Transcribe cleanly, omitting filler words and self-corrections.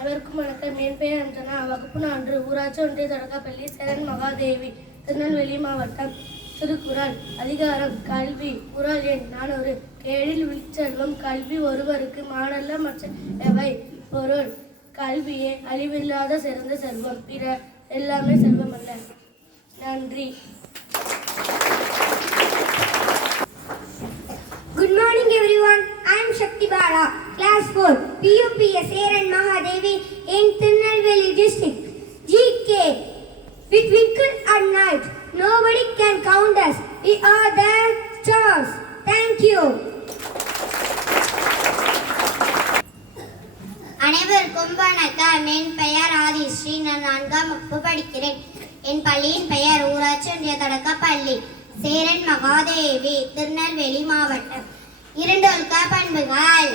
அனைவருக்கும் வணக்கம். என் பெயர் அஞ்சனா. வகுப்பு 4 ஊராட்சி ஒன்றிய தொடக்கப்பள்ளி சேரன் மகாதேவி, திருநெல்வேலி மாவட்டம். திருக்குறள். அதிகாரம் கல்வி. குறள் எண் 400. கேடில் விழுச்செல்வம் கல்வி ஒருவருக்கு மாடல்ல மற்ற எவை. பொருள்: கல்வியே அழிவில்லாத சிறந்த செல்வம், பிற எல்லாமே செல்வம் அல்ல. நன்றி. Good morning everyone. I am Shakti Bala, class 4, PUPS Saran Mahadevi in Tirunelveli district. GK. We twinkle at night, nobody can count us. We are the stars. Thank you. அனைவருக்கும் வணக்கம். என் பெயர் ஆதிஸ்ரீ. நான் 4ஆம் வகுப்பு படிக்கிறேன். என் பள்ளியின் பெயர் ஊராட்சி ஒன்றிய தொடக்கப்பள்ளி சேரன் மகாதேவி, திருநெல்வேலி மாவட்டம். 2 ஒழுக்க பண்புகள்.